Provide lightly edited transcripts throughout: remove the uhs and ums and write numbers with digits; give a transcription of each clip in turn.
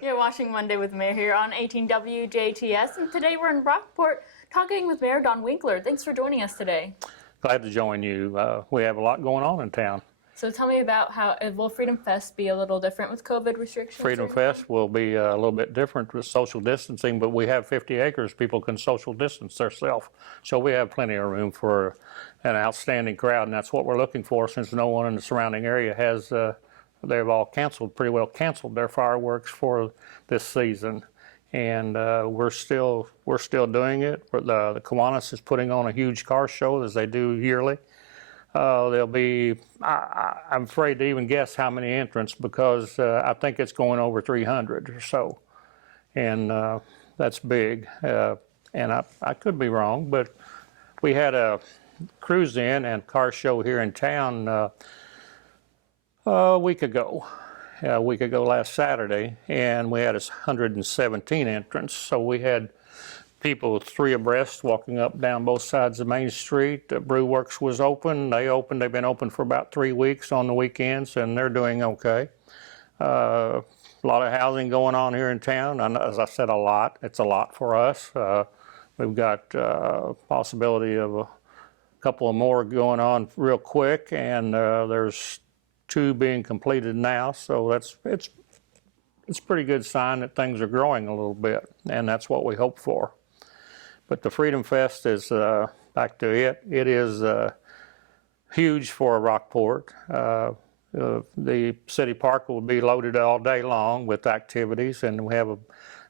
You're watching Monday with Mayor here on 18 WJTS, and today we're in Rockport talking with Mayor Don Winkler. Thanks for joining us today. Glad to join you. We have a lot going on in town. So tell me about how, will Freedom Fest be a little different with COVID restrictions? Freedom Fest will be a little bit different with social distancing, but we have 50 acres. People can social distance themselves. So we have plenty of room for an outstanding crowd, and that's what we're looking for since no one in the surrounding area has, they've all pretty well canceled their fireworks for this season. And we're still doing it. The Kiwanis is putting on a huge car show as they do yearly. There'll be, I'm afraid to even guess how many entrants because I think it's going over 300 or so. And that's big. And I could be wrong, but we had a cruise in and car show here in town a week ago last Saturday, and we had 117 entrants. So we had people 3 abreast walking up down both sides of Main Street. Brew Works was open. They've been open for about 3 weeks on the weekends, and they're doing okay. A lot of housing going on here in town. And as I said, it's a lot for us. We've got possibility of a couple of more going on real quick, and there's 2 being completed now. So it's a pretty good sign that things are growing a little bit, and that's what we hope for. But the Freedom Fest is, back to it, it is huge for Rockport. The city park will be loaded all day long with activities, and we have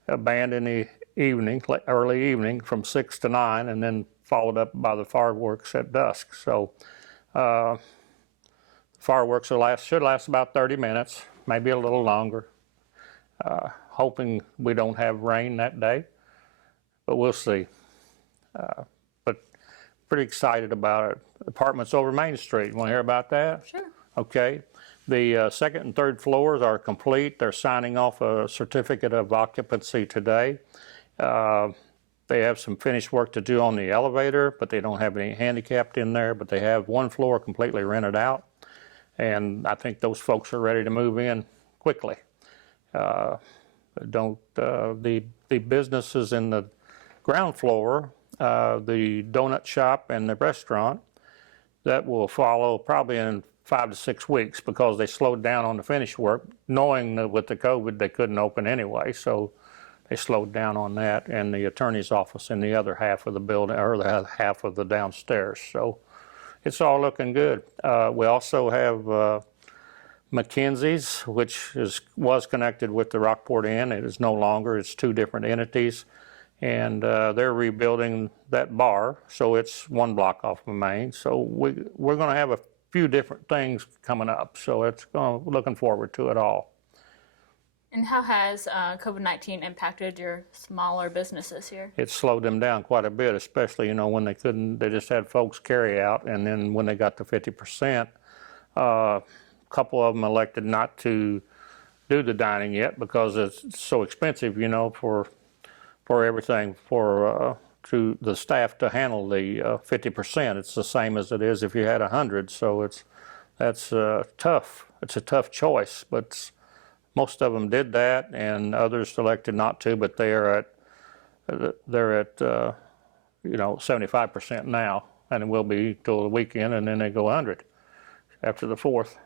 a band in the evening, early evening from 6 to 9, and then followed up by the fireworks at dusk. So fireworks should last about 30 minutes, maybe a little longer. Hoping we don't have rain that day, but we'll see. But pretty excited about it. Apartments over Main Street. Want to hear about that? Sure. Okay. The second and third floors are complete. They're signing off a certificate of occupancy today. They have some finished work to do on the elevator, but they don't have any handicapped in there. But they have 1 floor completely rented out, and I think those folks are ready to move in quickly. The businesses in the ground floor, the donut shop and the restaurant, that will follow probably in 5 to 6 weeks because they slowed down on the finish work, knowing that with the COVID they couldn't open anyway, so they slowed down on that, and the attorney's office in the other half of the building, or the other half of the downstairs. So it's all looking good. We also have McKenzie's, which was connected with the Rockport Inn. It is no longer. It's 2 different entities, and they're rebuilding that bar, so it's 1 block off of Main. So we're going to have a few different things coming up, so looking forward to it all. And how has COVID-19 impacted your smaller businesses here? It slowed them down quite a bit, especially when they just had folks carry out, and then when they got to 50%, a couple of them elected not to do the dining yet because it's so expensive, for everything to the staff to handle the 50%. It's the same as it is if you had 100. So that's tough. It's a tough choice, but most of them did that, and others elected not to. But they're at 75% now, and it will be till the weekend, and then they go 100 after the 4th.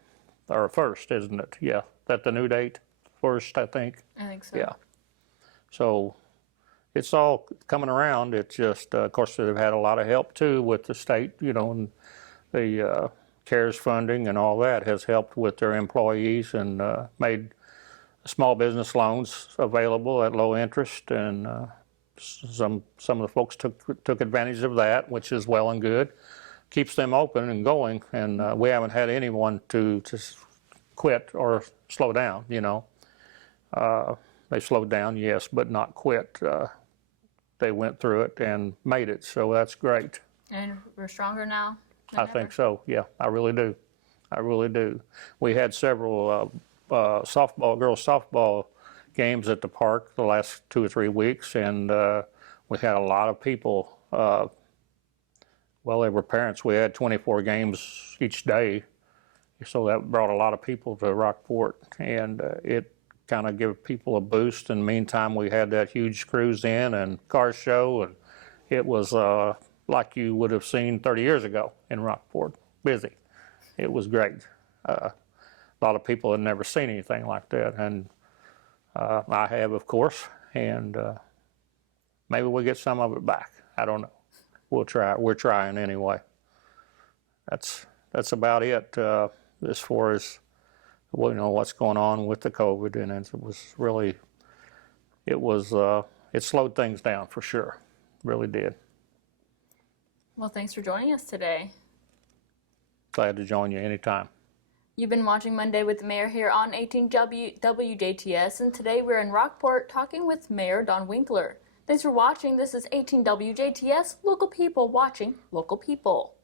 Or 1st, isn't it? Yeah, that the new date? 1st, I think. I think so. Yeah. So it's all coming around. It's just, of course, they've had a lot of help too with the state, and the CARES funding and all that has helped with their employees and made small business loans available at low interest, and some of the folks took advantage of that, which is well and good. Keeps them open and going, and we haven't had anyone to quit or slow down. They slowed down, yes, but not quit. They went through it and made it, so that's great. And we're stronger now? I think so. Yeah, I really do. We had several girls softball games at the park the last 2 or 3 weeks, and we had a lot of people. Well, they were parents. We had 24 games each day, so that brought a lot of people to Rockport, and it kind of give people a boost. In the meantime, we had that huge cruise in and car show, and it was like you would have seen 30 years ago in Rockport, busy. It was great. A lot of people had never seen anything like that, and I have, of course, and maybe we'll get some of it back. I don't know. We'll try. We're trying anyway. That's about it as far as what's going on with the COVID, and it was really, it slowed things down for sure, really did. Well, thanks for joining us today. Glad to join you anytime. You've been watching Monday with the Mayor here on 18 WJTS, and today we're in Rockport talking with Mayor Don Winkler. Thanks for watching. This is 18 WJTS, local people watching local people.